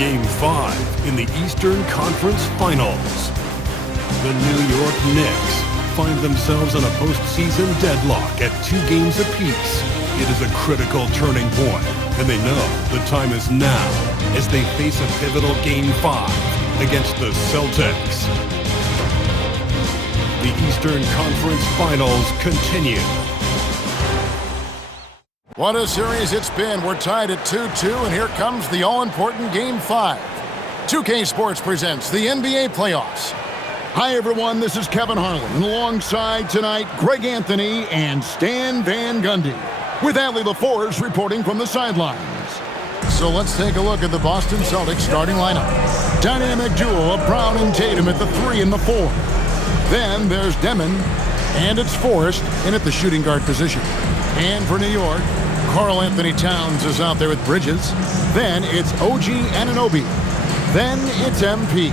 Game 5 in the Eastern Conference Finals. The New York Knicks find themselves in a postseason deadlock at 2 games apiece. It is a critical turning point, and they know the time is now as they face a pivotal Game 5 against the Celtics. The Eastern Conference Finals continue. What a series it's been. We're tied at 2-2, and here comes the all-important Game 5. 2K Sports presents the NBA Playoffs. Hi, everyone. This is Kevin Harlan, and alongside tonight, Greg Anthony and Stan Van Gundy, with Adley LaForge reporting from the sidelines. So let's take a look at the Boston Celtics starting lineup. Dynamic duo of Brown and Tatum at the 3 and the 4. Then there's Demon, and it's Forrest in at the shooting guard position. And for New York, Karl Anthony Towns is out there with Bridges. Then it's OG Anunoby. Then it's MP.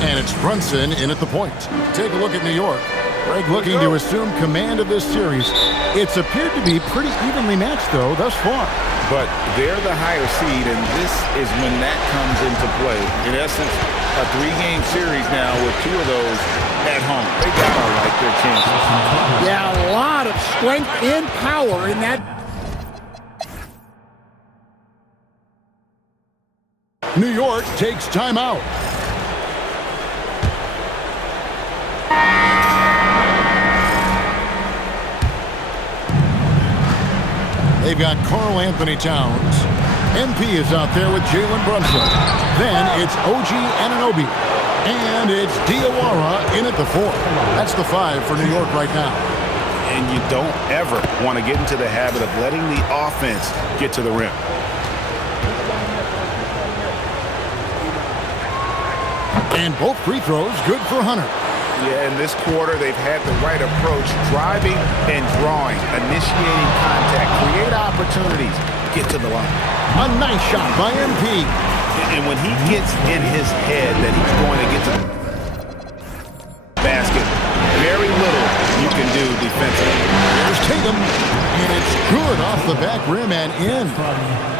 And it's Brunson in at the point. Take a look at New York. Greg looking to assume command of this series. It's appeared to be pretty evenly matched, though, thus far. But they're the higher seed, and this is when that comes into play. In essence, a 3-game series now with 2 of those at home. They gotta like their chances. Yeah, a lot of strength and power in that. New York takes timeout. They've got Karl Anthony Towns. MP is out there with Jalen Brunson. Then it's OG Anunoby. And it's Diawara in at the 4. That's the 5 for New York right now. And you don't ever want to get into the habit of letting the offense get to the rim. And both free throws good for Hunter. Yeah, in this quarter, they've had the right approach, driving and drawing, initiating contact, create opportunities, get to the line. A nice shot by MP. And when he gets in his head that he's going to get to the basket, very little you can do defensively. There's Tatum, and it's good off the back rim and in.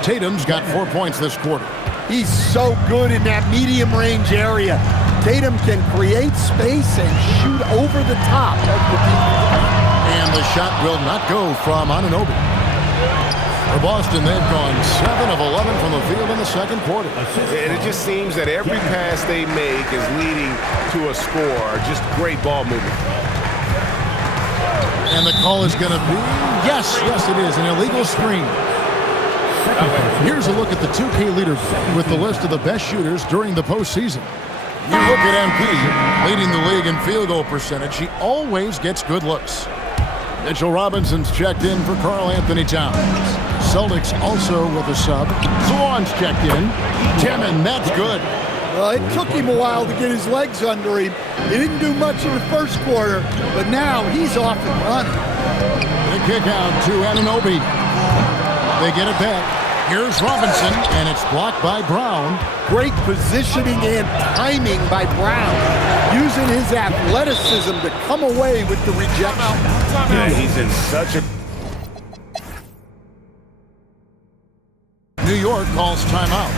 Tatum's got 4 points this quarter. He's so good in that medium range area. Tatum can create space and shoot over the top of the defense. And the shot will not go from Anunoby. For Boston, they've gone 7 of 11 from the field in the second quarter. And it just seems that every pass they make is leading to a score. Just great ball movement. And the call is going to be, yes, it is, an illegal screen. Here's a look at the 2K leaderboard with the list of the best shooters during the postseason. You look at MP, leading the league in field goal percentage. He always gets good looks. Mitchell Robinson's checked in for Karl Anthony Towns. Celtics also with a sub. Swan's checked in. Demon, that's good. Well, it took him a while to get his legs under him. He didn't do much in the first quarter, but now he's off and running. The kick out to Anunoby. They get it back. Here's Robinson, and it's blocked by Brown. Great positioning and timing by Brown, using his athleticism to come away with the rejection. Yeah, he's in such a... New York calls timeout.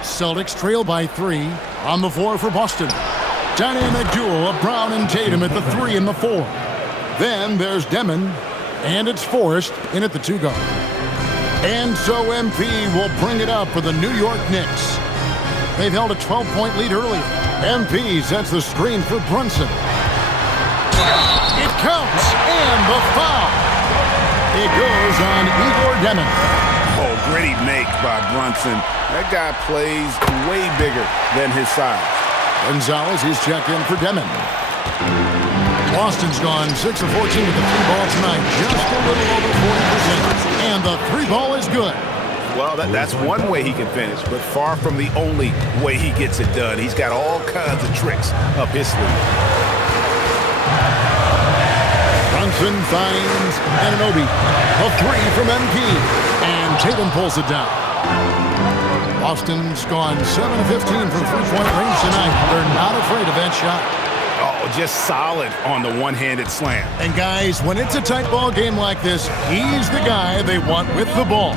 Celtics trail by 3 on the 4 for Boston. Dynamic duo of Brown and Tatum at the 3 and the 4. Then there's Demon. And it's Forrest in at the 2 guard. And so MP will bring it up for the New York Knicks. They've held a 12-point lead earlier. MP sets the screen for Brunson. It counts, and the foul. It goes on Igor Demon. Oh, gritty make by Brunson. That guy plays way bigger than his size. Gonzalez, he's checked in for Demon. Boston's gone 6 of 14 with the 3 ball tonight, just a little over 40%. And the 3 ball is good. Well, that's one way he can finish, but far from the only way he gets it done. He's got all kinds of tricks up his sleeve. Brunson finds Anunoby. A 3 from MP. And Tatum pulls it down. Boston's gone 7 of 15 from three-point range tonight. They're not afraid of that shot. Oh, just solid on the one-handed slam. And guys, when it's a tight ball game like this, he's the guy they want with the ball.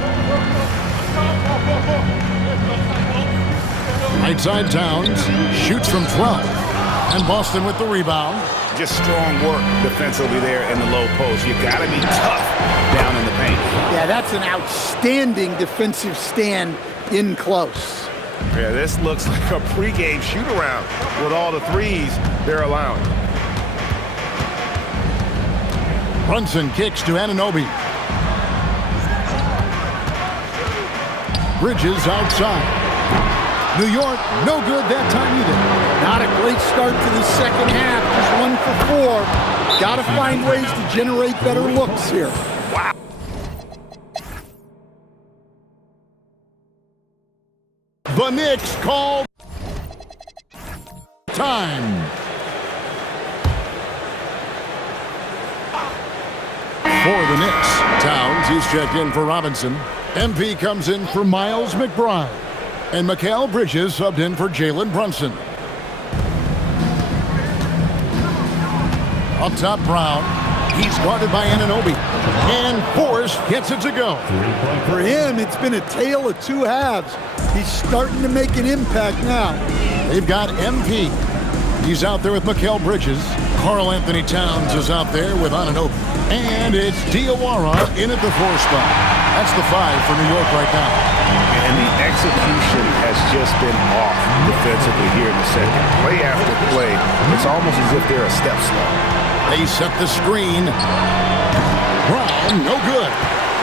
Right side Towns shoots from 12. And Boston with the rebound. Just strong work defensively there in the low post. You got to be tough down in the paint. Yeah, that's an outstanding defensive stand in close. Yeah, this looks like a pregame shoot-around with all the threes they're allowing. Brunson kicks to Anunoby. Bridges outside. New York, no good that time either. Not a great start to the second half. Just 1 for 4. Got to find ways to generate better looks here. Wow. The Knicks call time. For the Knicks, Towns, he's checked in for Robinson. MP comes in for Miles McBride. And Mikal Bridges subbed in for Jalen Brunson. Up top, Brown. He's guarded by Anunoby. And Forrest gets it to go. For him, it's been a tale of two halves. He's starting to make an impact now. They've got MP. He's out there with Mikal Bridges. Karl Anthony Towns is out there with Anunoby. And it's Diawara in at the 4 spot. That's the 5 for New York right now. And the execution has just been off defensively here in the second. Play after play, it's almost as if they're a step slow. They set the screen. Brown, no good.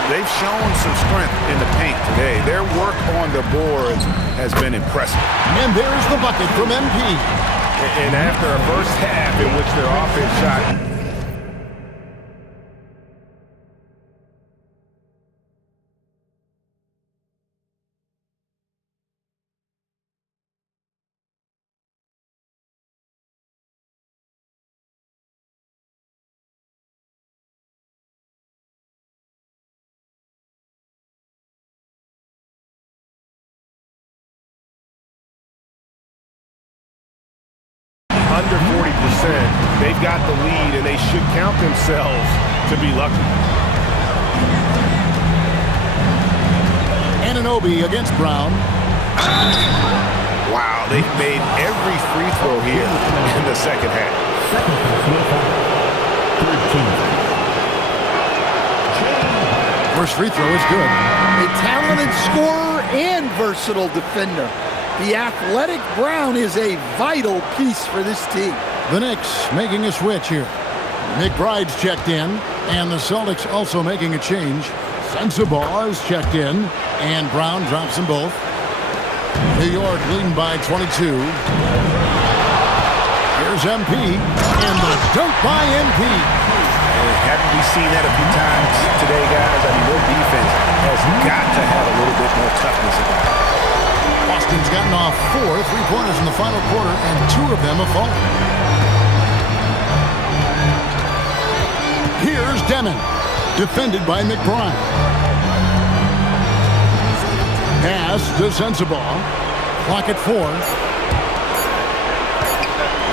They've shown some strength in the paint today. Their work on the boards has been impressive. And there's the bucket from MP. And after a first half in which their offense shot under 40%, they've got the lead, and they should count themselves to be lucky. Anunoby against Brown. Wow, they've made every free throw here in the second half. First free throw is good. A talented scorer and versatile defender. The athletic Brown is a vital piece for this team. The Knicks making a switch here. McBride's checked in, and the Celtics also making a change. Sensabaugh is checked in, and Brown drops them both. New York leading by 22. Here's MP, and the dunk by MP. Haven't we seen that a few times today, guys? I mean, their defense has got to have a little bit more toughness about it. Boston's gotten off 4 3-pointers in the final quarter, and 2 of them have fallen. Here's Demon, defended by McBride. Pass to Sensabaugh. Clock at 4.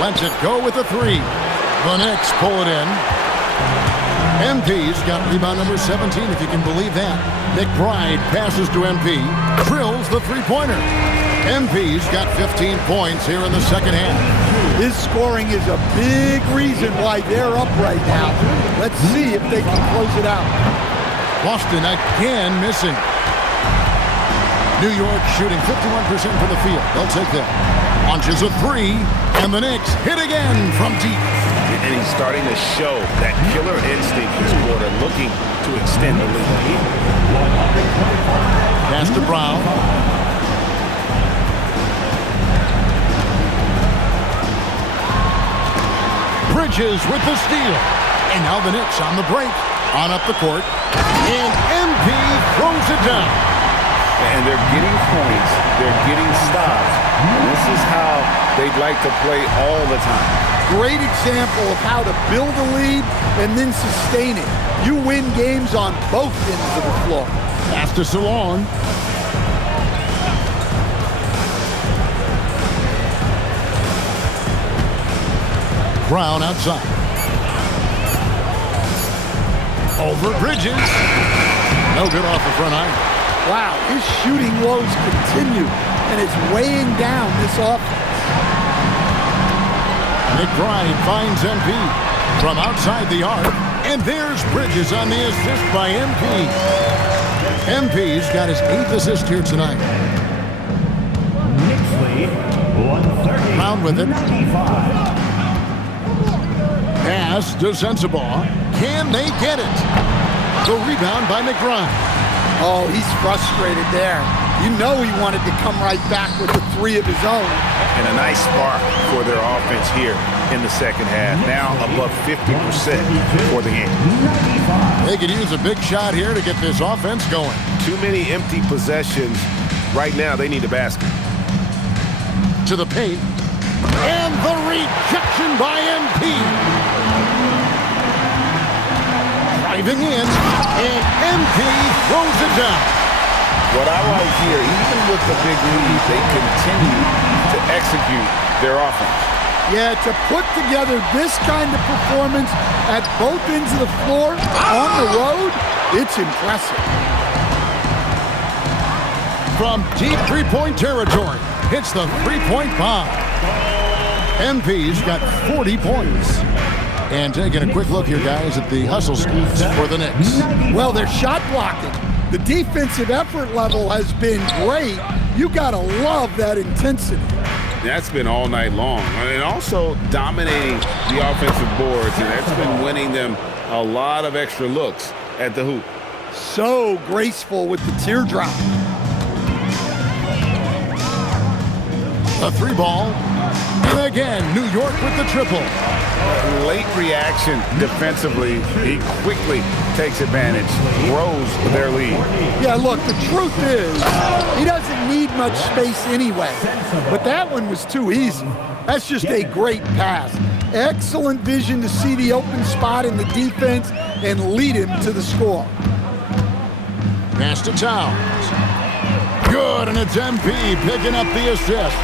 Lets it go with a 3. The Knicks pull it in. MP's got rebound number 17, if you can believe that. McBride passes to MP. Drills the three-pointer. MP's got 15 points here in the second half. His scoring is a big reason why they're up right now. Let's see if they can close it out. Boston again missing. New York shooting 51% from the field. They'll take that. Launches a 3, and the Knicks hit again from deep. And he's starting to show that killer instinct this quarter, looking to extend the lead. Pass to Brown. Bridges with the steal. And now the Knicks on the break. On up the court. And MP throws it down. And they're getting points. They're getting stops. This is how they'd like to play all the time. Great example of how to build a lead and then sustain it. You win games on both ends of the floor. Pass to Salon. Brown outside. Over Bridges. No good off the front iron. Wow, his shooting woes continue. and it's weighing down this offense. McBride finds MP from outside the arc, and there's Bridges on the assist by MP. MP's got his 8th assist here tonight. Knicks lead, 130. Brown with it. 95. Pass to Sensabaugh. Can they get it? The rebound by McBride. Oh, he's frustrated there. You know he wanted to come right back with the 3 of his own. And a nice spark for their offense here in the second half. Now above 50% for the game. 95. They could use a big shot here to get this offense going. Too many empty possessions. Right now, they need a basket. To the paint. And the rejection by MP. Driving in, and MP throws it down. What I like here, even with the big lead, they continue to execute their offense. Yeah, to put together this kind of performance at both ends of the floor on the road, it's impressive. From deep three-point territory, hits the three-point bomb. MP's got 40 points. And taking a quick look here, guys, at the hustle schemes for the Knicks. Well, they're shot blocking. The defensive effort level has been great. You gotta love that intensity. That's been all night long. And also dominating the offensive boards, and that's been winning them a lot of extra looks at the hoop. So graceful with the teardrop. A 3-ball. And again, New York with the triple. Late reaction defensively. He quickly takes advantage, grows their lead. Yeah, look, the truth is, he doesn't need much space anyway. But that one was too easy. That's just a great pass. Excellent vision to see the open spot in the defense and lead him to the score. Pass to Towns. Good, and it's MP picking up the assist.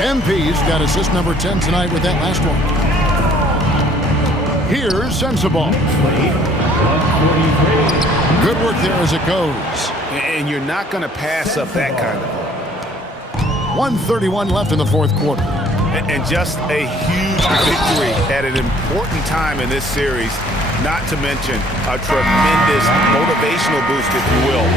MP's got assist number 10 tonight with that last one. Here's Sensabaugh. Good work there as it goes. And you're not going to pass up that kind of 1:31 left in the fourth quarter. And just a huge victory at an important time in this series, not to mention a tremendous motivational boost, if you will,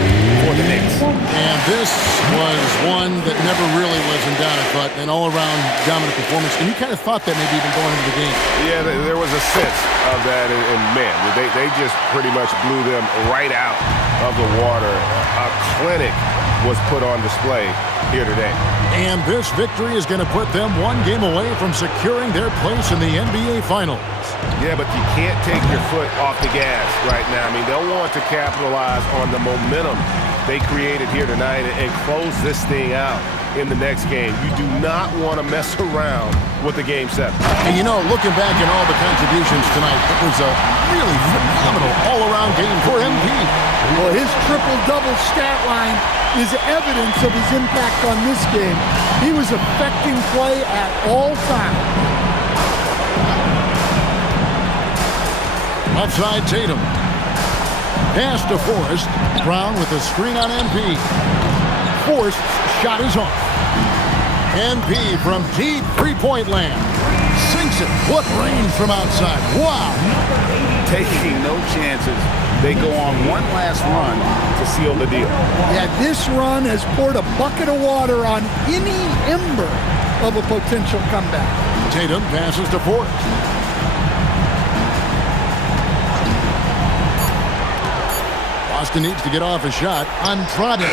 for the Knicks. And this was one that never really was in doubt, but an all-around dominant performance. And you kind of thought that maybe even going into the game. Yeah, there was a sense of that, and man, they just pretty much blew them right out of the water. A clinic was put on display here today. And this victory is going to put them one game away from securing their place in the NBA Finals. Yeah, but you can't take your foot off the gas right now. I mean, they'll want to capitalize on the momentum they created here tonight and close this thing out in the next game. You do not want to mess around with the Game 7. And you know, looking back at all the contributions tonight, it was a really phenomenal all-around game for MP. Well, his triple-double stat line is evidence of his impact on this game. He was affecting play at all times. Outside Tatum. Pass to Forrest. Brown with a screen on MP. Forrest's shot is off. MP from deep three-point land. Sinks it. What range from outside. Wow. Taking no chances. They go on one last run to seal the deal. Yeah, this run has poured a bucket of water on any ember of a potential comeback. Tatum passes to Forrest. Boston needs to get off a shot. Andrade.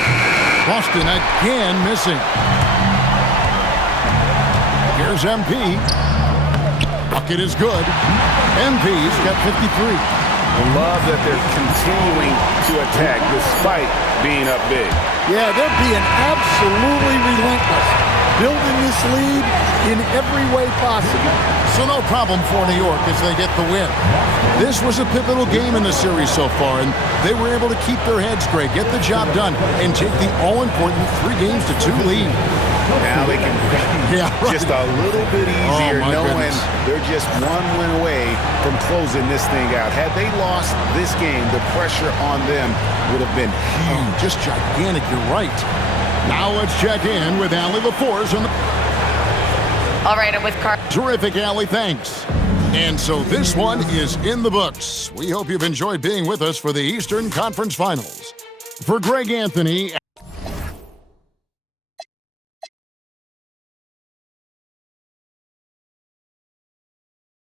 Boston again missing. Here's MP. Bucket is good. MP's got 53. I love that they're continuing to attack despite being up big. Yeah, they're being absolutely relentless, building this lead in every way possible. So no problem for New York as they get the win. This was a pivotal game in the series so far, and they were able to keep their heads straight, get the job done, and take the all-important 3-2 lead. Now they can just a little bit easier knowing they're just one win away from closing this thing out. Had they lost this game, the pressure on them would have been huge. Just gigantic, you're right. Now let's check in with Allie LaForce on the... All right, I'm with Carl. Terrific, Allie, thanks. And so this one is in the books. We hope you've enjoyed being with us for the Eastern Conference Finals. For Greg Anthony